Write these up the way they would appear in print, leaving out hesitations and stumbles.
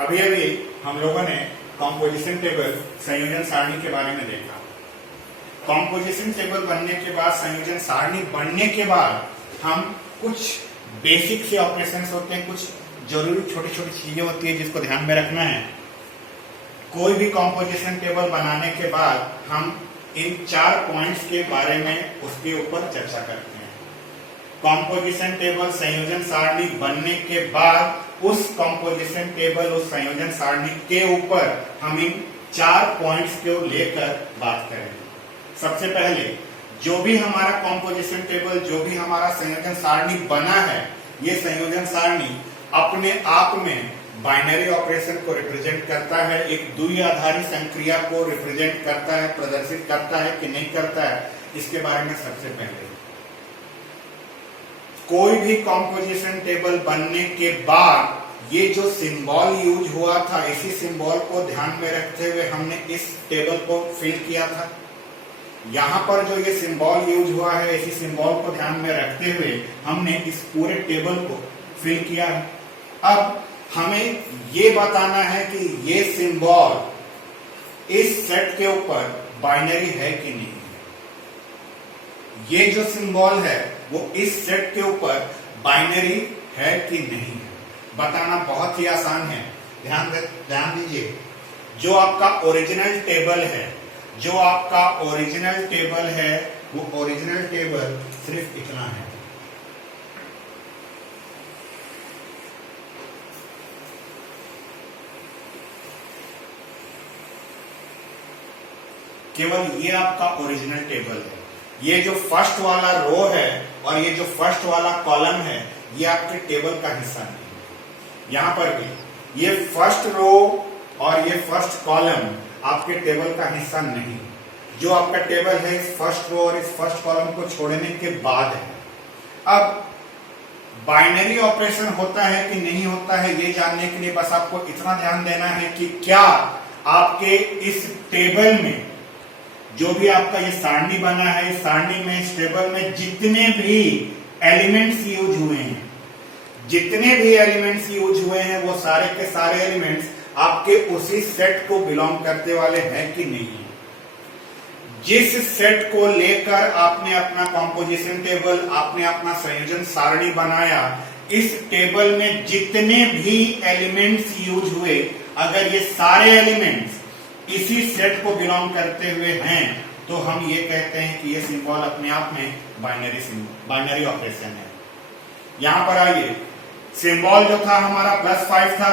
अभी अभी हम लोगों ने कॉम्पोजिशन टेबल संयोजन सारणी के बारे में देखा। कॉम्पोजिशन टेबल बनने के बाद, संयोजन सारणी बनने के बाद हम कुछ बेसिक से ऑपरेशंस होते हैं, कुछ जरूरी छोटी छोटी चीजें होती है जिसको ध्यान में रखना है। कोई भी कॉम्पोजिशन टेबल बनाने के बाद हम इन 4 पॉइंट्स के बारे में उसके ऊपर चर्चा करते हैं। कॉम्पोजिशन टेबल संयोजन सारणी बनने के बाद उस कॉम्पोजिशन टेबल, उस संयोजन सारणी के ऊपर हम इन 4 पॉइंट्स को लेकर बात करेंगे। सबसे पहले जो भी हमारा कॉम्पोजिशन टेबल, जो भी हमारा संयोजन सारणी बना है, ये संयोजन सारणी अपने आप में बाइनरी ऑपरेशन को रिप्रेजेंट करता है, एक द्विआधारी संक्रिया को रिप्रेजेंट करता है, प्रदर्शित करता है कि नहीं करता है, इसके बारे में सबसे पहले कोई भी कॉम्पोजिशन टेबल बनने के बाद ये जो सिंबल यूज हुआ था, इसी सिंबल को ध्यान में रखते हुए हमने इस टेबल को फिल किया था। यहां पर जो ये सिंबल यूज हुआ है, इसी सिंबल को ध्यान में रखते हुए हमने इस पूरे टेबल को फिल किया है। अब हमें ये बताना है कि ये सिंबल इस सेट के ऊपर बाइनरी है कि नहीं। ये जो सिंबल है वो इस सेट के ऊपर बाइनरी है कि नहीं है, बताना बहुत ही आसान है। ध्यान दीजिए, जो आपका ओरिजिनल टेबल है, जो आपका ओरिजिनल टेबल है, वो ओरिजिनल टेबल सिर्फ इतना है। केवल ये आपका ओरिजिनल टेबल है। ये जो फर्स्ट वाला रो है और ये जो फर्स्ट वाला कॉलम है, ये आपके टेबल का हिस्सा नहीं है। यहां पर भी ये फर्स्ट रो और ये फर्स्ट कॉलम आपके टेबल का हिस्सा नहीं। जो आपका टेबल है इस फर्स्ट रो और इस फर्स्ट कॉलम को छोड़ने के बाद है। अब बाइनरी ऑपरेशन होता है कि नहीं होता है, ये जानने के लिए बस आपको इतना ध्यान देना है कि क्या आपके इस टेबल में जो भी आपका ये सारणी बना है, इस सारणी में, इस टेबल में जितने भी एलिमेंट्स यूज हुए हैं, जितने भी एलिमेंट्स यूज हुए हैं, वो सारे के सारे एलिमेंट्स आपके उसी सेट को बिलोंग करते वाले हैं कि नहीं। जिस सेट को लेकर आपने अपना कॉम्पोजिशन टेबल, आपने अपना संयोजन सारणी बनाया, इस टेबल में जितने भी एलिमेंट्स यूज हुए, अगर ये सारे एलिमेंट्स इसी सेट को बिलोंग करते हुए हैं, तो हम ये कहते हैं कि ये सिंबल अपने आप में बाइनरी ऑपरेशन है। यहां पर आइए, सिंबल जो था हमारा +5 था।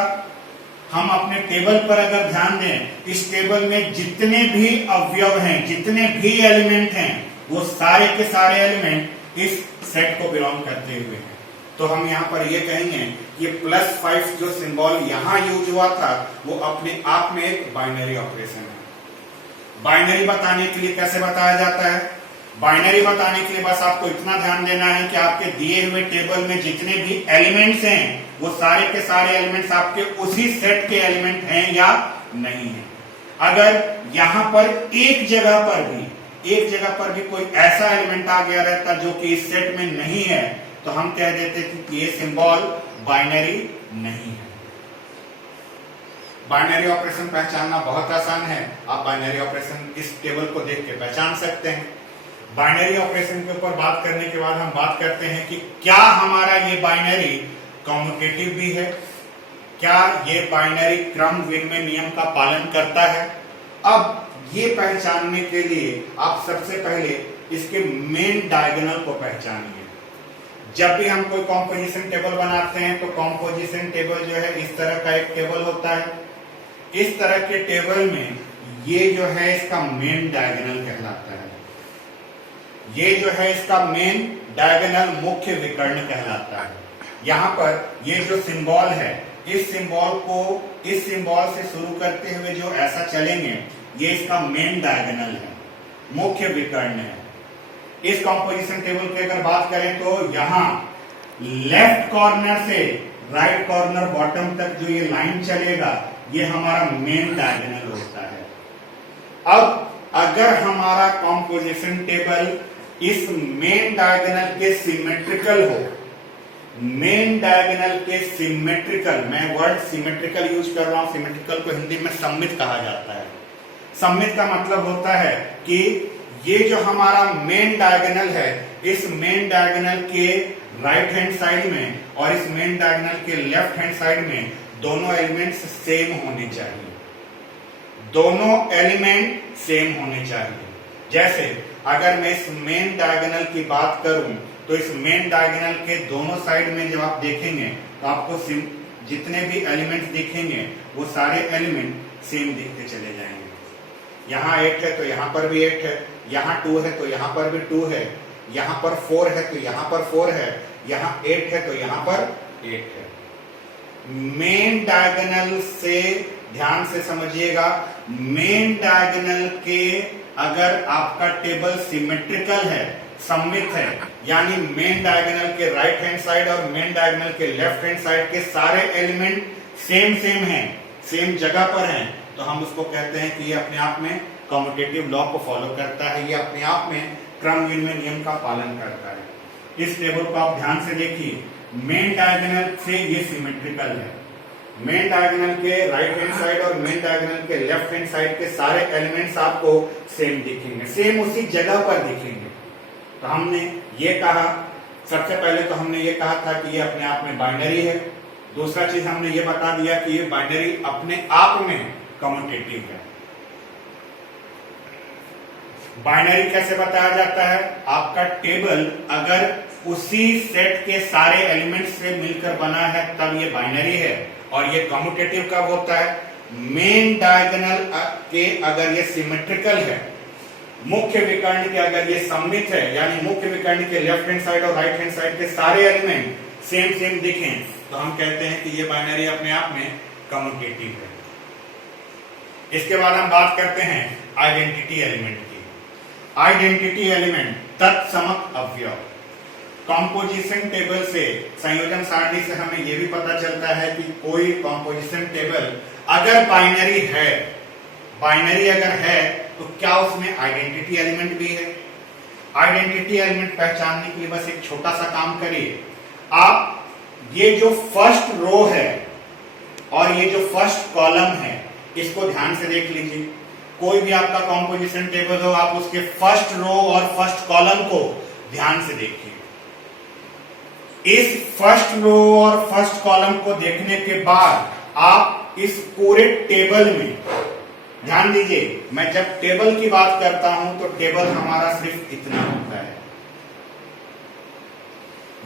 हम अपने टेबल पर अगर ध्यान दें, इस टेबल में जितने भी अवयव हैं, जितने भी एलिमेंट हैं, वो सारे के सारे एलिमेंट इस सेट को बिलोंग करते हुए हैं। तो हम यहां पर ये कहेंगे ये +5 जो सिंबल यहां यूज हुआ था, वो अपने आप में एक बाइनरी ऑपरेशन है। बाइनरी बताने के लिए कैसे बताया जाता है? बाइनरी बताने के लिए बस आपको इतना ध्यान देना है कि आपके दिए हुए टेबल में जितने भी एलिमेंट्स हैं, वो सारे के सारे एलिमेंट्स आपके उसी सेट के एलिमेंट हैं या नहीं है। अगर यहां पर एक जगह पर भी कोई ऐसा एलिमेंट आ गया रहता जो कि इस सेट में नहीं है, तो हम कह देते कि ये सिंबल बाइनरी नहीं है। बाइनरी ऑपरेशन पहचानना बहुत आसान है। आप बाइनरी ऑपरेशन इस टेबल को देख के पहचान सकते हैं। बाइनरी ऑपरेशन के ऊपर बात करने के बाद हम बात करते हैं कि क्या हमारा ये बाइनरी कम्यूटेटिव भी है, क्या ये बाइनरी क्रम विनिमय नियम का पालन करता है। अब ये पहचानने के लिए आप सबसे पहले इसके मेन डायगोनल को पहचानिए। जब भी हम कोई कॉम्पोजिशन टेबल बनाते हैं, तो कॉम्पोजिशन टेबल जो है इस तरह का एक टेबल होता है। इस तरह के टेबल में ये जो है इसका मेन डायगोनल कहलाता है। ये जो है इसका मेन डायगोनल मुख्य विकर्ण कहलाता है। यहाँ पर ये जो सिंबल है, इस सिंबल से शुरू करते हुए जो ऐसा चलेंगे, ये इसका मेन डायगोनल है, मुख्य विकर्ण है। इस कॉम्पोजिशन टेबल की अगर बात करें तो यहाँ लेफ्ट कॉर्नर से राइट कॉर्नर बॉटम तक जो ये लाइन चलेगा, ये हमारा मेन डायगोनल होता है। अब अगर हमारा कॉम्पोजिशन टेबल इस मेन डायगोनल के सिमेट्रिकल हो, मेन डायगोनल के सिमेट्रिकल, मैं वर्ड सिमेट्रिकल यूज कर रहा हूं, सिमेट्रिकल को हिंदी में सममित कहा जाता है। सममित का मतलब होता है कि ये जो हमारा मेन डायगोनल है, इस मेन डायगोनल के राइट हैंड साइड में और इस मेन डायगोनल के लेफ्ट हैंड साइड में दोनों एलिमेंट्स सेम होने चाहिए, दोनों एलिमेंट सेम होने चाहिए। जैसे अगर मैं इस मेन डायगोनल की बात करूं तो इस मेन डायगोनल के दोनों साइड में जब आप देखेंगे तो आपको जितने भी एलिमेंट्स दिखेंगे वो सारे एलिमेंट सेम दिखते चले जाएंगे। यहाँ 8 है तो यहाँ पर भी 8 है, यहाँ 2 है तो यहाँ पर भी 2 है, यहाँ पर 4 है तो यहाँ पर 4 है, यहाँ 8 है तो यहाँ पर 8 है। मेन डायगोनल से ध्यान से समझिएगा, मेन डायगोनल के अगर आपका टेबल सिमेट्रिकल है, सममित है, यानी मेन डायगोनल के राइट हैंड साइड और मेन डायगोनल के लेफ्ट हैंड साइड के सारे एलिमेंट सेम सेम हैं, सेम जगह पर हैं, तो हम उसको कहते हैं कि ये अपने आप में कम्यूटेटिव लॉ को फॉलो करता है, ये अपने आप में क्रम विनिमय नियम का पालन करता है। इस टेबल को आप ध्यान से देखिए, मेन डायगोनल से ये सिमेट्रिकल है, मेन डायगोनल के राइट हैंड साइड और मेन डायगोनल के लेफ्ट हैंड साइड के सारे एलिमेंट्स आपको सेम दिखेंगे, सेम उसी जगह पर दिखेंगे। तो हमने ये कहा, सबसे पहले तो हमने ये कहा था कि ये अपने आप में बाइनरी है। दूसरा चीज हमने ये बता दिया कि ये बाइनरी अपने आप में कम्यूटेटिव है। बाइनरी कैसे बताया जाता है? आपका टेबल अगर उसी सेट के सारे एलिमेंट्स से मिलकर बना है तब ये बाइनरी है, और ये कम्यूटेटिव कब होता है? मेन डायगोनल के अगर ये सिमेट्रिकल है, मुख्य विकर्ण के अगर ये सममित है, यानी मुख्य विकर्ण के लेफ्ट हैंड साइड और राइट हैंड साइड के सारे एलिमेंट सेम सेम दिखें, तो हम कहते हैं कि ये बाइनरी अपने आप में कम्यूटेटिव है। इसके बाद हम बात करते हैं आइडेंटिटी एलिमेंट की। आइडेंटिटी एलिमेंट तत्समक अवयव। कॉम्पोजिशन टेबल से, संयोजन सारणी से हमें यह भी पता चलता है कि कोई कॉम्पोजिशन टेबल अगर बाइनरी है, बाइनरी अगर है तो क्या उसमें आइडेंटिटी एलिमेंट भी है? आइडेंटिटी एलिमेंट पहचानने के लिए बस एक छोटा सा काम करिए। आप ये जो फर्स्ट रो है और ये जो फर्स्ट कॉलम है, इसको ध्यान से देख लीजिए। कोई भी आपका कॉम्पोजिशन टेबल हो, आप उसके फर्स्ट रो और फर्स्ट कॉलम को ध्यान से देखिए। इस फर्स्ट रो और फर्स्ट कॉलम को देखने के बाद आप इस पूरे टेबल में ध्यान दीजिए। मैं जब टेबल की बात करता हूं तो टेबल हमारा सिर्फ इतना होता है।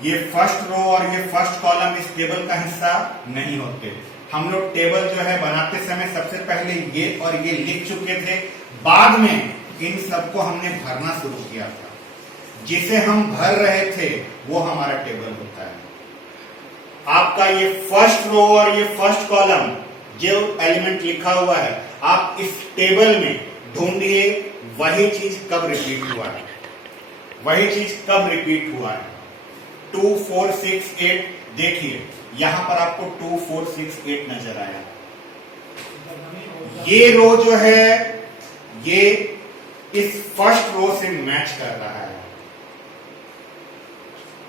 ये फर्स्ट रो और ये फर्स्ट कॉलम इस टेबल का हिस्सा नहीं होते। हम लोग टेबल जो है बनाते समय सबसे पहले ये और ये लिख चुके थे, बाद में इन सबको हमने भरना शुरू किया था। जिसे हम भर रहे थे वो हमारा टेबल होता है। आपका ये फर्स्ट रो और ये फर्स्ट कॉलम जो एलिमेंट लिखा हुआ है, आप इस टेबल में ढूंढिए वही चीज कब रिपीट हुआ है, वही चीज कब रिपीट हुआ है। 2 4 6 8, देखिए यहां पर आपको 2 4 6 8 नजर आया। ये रो जो है ये इस फर्स्ट रो से मैच कर रहा है,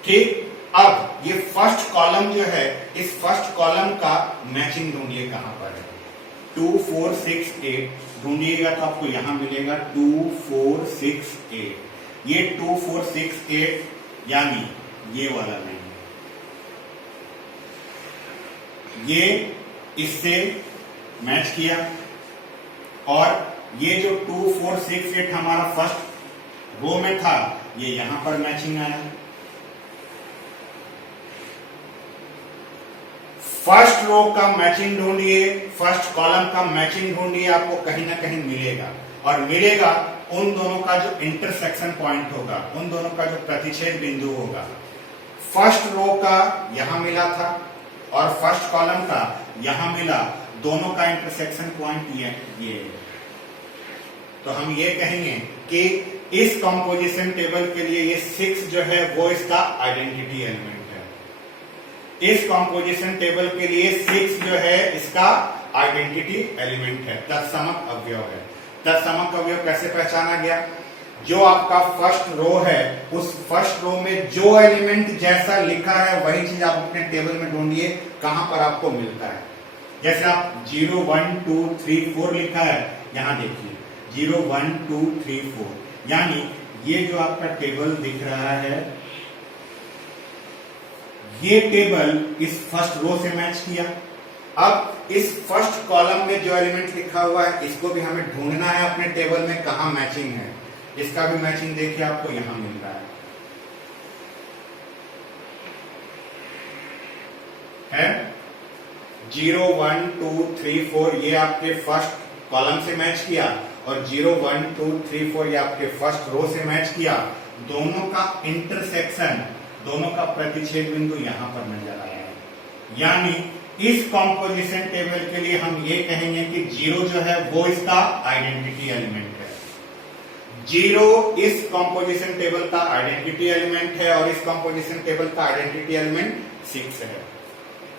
ठीक। अब ये फर्स्ट कॉलम जो है, इस फर्स्ट कॉलम का मैचिंग ढूंढिए कहां पर है। 2 4 6 8 ढूंढिएगा तो आपको यहां मिलेगा 2 4 6 8। ये 2 4 6 8 यानी ये वाला नहीं, ये इससे मैच किया, और ये जो 2 4 6 8 हमारा फर्स्ट रो में था, ये यहां पर मैचिंग आया। फर्स्ट रो का मैचिंग ढूंढिए, फर्स्ट कॉलम का मैचिंग ढूंढिए, आपको कहीं ना कहीं मिलेगा, और मिलेगा उन दोनों का जो इंटरसेक्शन पॉइंट होगा, उन दोनों का जो प्रतिच्छेद बिंदु होगा। फर्स्ट रो का यहां मिला था और फर्स्ट कॉलम का यहां मिला, दोनों का इंटरसेक्शन पॉइंट ये। तो हम ये कहेंगे कि इस कंपोजिशन टेबल के लिए ये 6 जो है वो इसका आइडेंटिटी एलिमेंट है। इस कंपोजिशन टेबल के लिए 6 जो है इसका आइडेंटिटी एलिमेंट है, तत्समक अवयव है। तत्समक अवयव कैसे पहचाना गया? जो आपका फर्स्ट रो है उस फर्स्ट रो में जो एलिमेंट जैसा लिखा है वही चीज आप अपने टेबल में ढूंढिए कहां पर आपको मिलता है। जैसे आप 0 1 2 3 4 लिखा है, यहां देखिए 0 1 2 3 4, यानी ये जो आपका टेबल दिख रहा है ये टेबल इस फर्स्ट रो से मैच किया। अब इस फर्स्ट कॉलम में जो एलिमेंट लिखा हुआ है इसको भी हमें ढूंढना है अपने टेबल में कहां मैचिंग है। इसका भी मैचिंग देखिए आपको यहां मिल रहा है 0 1 2 3 4 ये आपके फर्स्ट कॉलम से मैच किया और 0 1 2 3 4 ये आपके फर्स्ट रो से मैच किया। दोनों का इंटरसेक्शन, दोनों का प्रतिच्छेद बिंदु यहां पर नजर आया है। यानी इस कॉम्पोजिशन टेबल के लिए हम ये कहेंगे कि 0 जो है वो इसका आइडेंटिटी एलिमेंट है। 0 इस कॉम्पोजिशन टेबल का आइडेंटिटी एलिमेंट है और इस कॉम्पोजिशन टेबल का आइडेंटिटी एलिमेंट 6 है।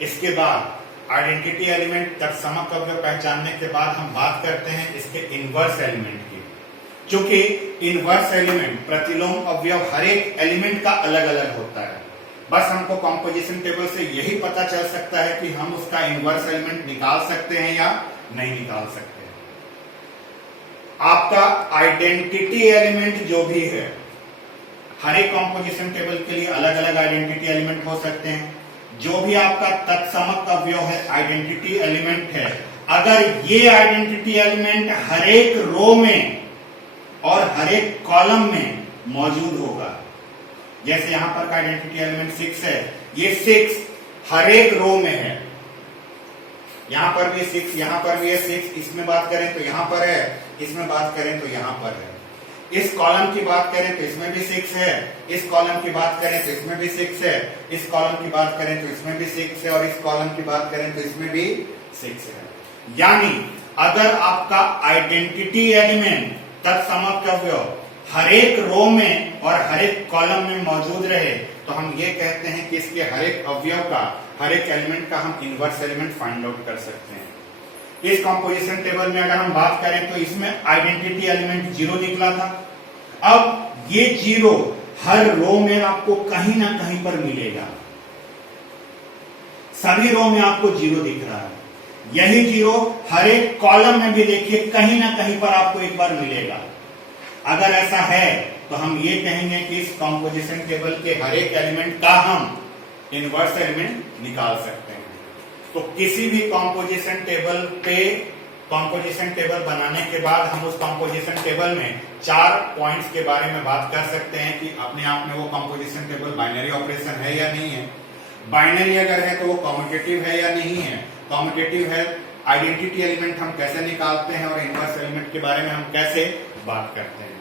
इसके बाद आइडेंटिटी एलिमेंट तत्समक अवयव पहचानने के बाद हम बात करते हैं इसके इनवर्स एलिमेंट की। क्योंकि इनवर्स एलिमेंट प्रतिलोम अवयव हर एक एलिमेंट का अलग अलग होता है। बस हमको कॉम्पोजिशन टेबल से यही पता चल सकता है कि हम उसका इनवर्स एलिमेंट निकाल सकते हैं या नहीं निकाल सकते। आपका आइडेंटिटी एलिमेंट जो भी है, हर एक कॉम्पोजिशन टेबल के लिए अलग अलग आइडेंटिटी एलिमेंट हो सकते हैं। जो भी आपका तत्समक अवयव है आइडेंटिटी एलिमेंट है, अगर ये आइडेंटिटी एलिमेंट हर एक रो में और हर एक कॉलम में मौजूद होगा, जैसे यहां पर का आइडेंटिटी एलिमेंट 6 है, ये 6 हर एक रो में है, यहां पर भी 6, यहां पर भी है 6, इसमें बात करें तो यहां पर है, इसमें बात करें तो यहां पर है। इस कॉलम की बात करें तो इसमें भी 6 है, इस कॉलम की बात करें तो इसमें भी 6 है, इस कॉलम की बात करें तो इसमें भी 6 है और इस कॉलम की बात करें तो इसमें भी 6 है। यानी अगर आपका आइडेंटिटी एलिमेंट तत्समक अवयव हर एक रो में और हर एक कॉलम में मौजूद रहे तो हम ये कहते हैं कि इसके हर एक अवयव का, हर एक एलिमेंट का हम इनवर्स एलिमेंट फाइंड आउट कर सकते हैं। इस कॉम्पोजिशन टेबल में अगर हम बात करें तो इसमें आइडेंटिटी एलिमेंट 0 निकला था। अब ये 0 हर रो में आपको कहीं ना कहीं पर मिलेगा, सभी रो में आपको 0 दिख रहा है। यही 0 हर एक कॉलम में भी देखिए कहीं ना कहीं पर आपको एक बार मिलेगा। अगर ऐसा है तो हम ये कहेंगे कि इस कॉम्पोजिशन टेबल के हर एक एलिमेंट का हम इनवर्स एलिमेंट निकाल सकते हैं। तो किसी भी कॉम्पोजिशन टेबल पे कॉम्पोजिशन टेबल बनाने के बाद हम उस कॉम्पोजिशन टेबल में 4 पॉइंट्स के बारे में बात कर सकते हैं कि अपने आप में वो कॉम्पोजिशन टेबल बाइनरी ऑपरेशन है या नहीं है, बाइनरी अगर है तो वो कॉम्यूटेटिव है या नहीं है, कॉम्यूटेटिव है आइडेंटिटी एलिमेंट हम कैसे निकालते हैं और इनवर्स एलिमेंट के बारे में हम कैसे बात करते हैं।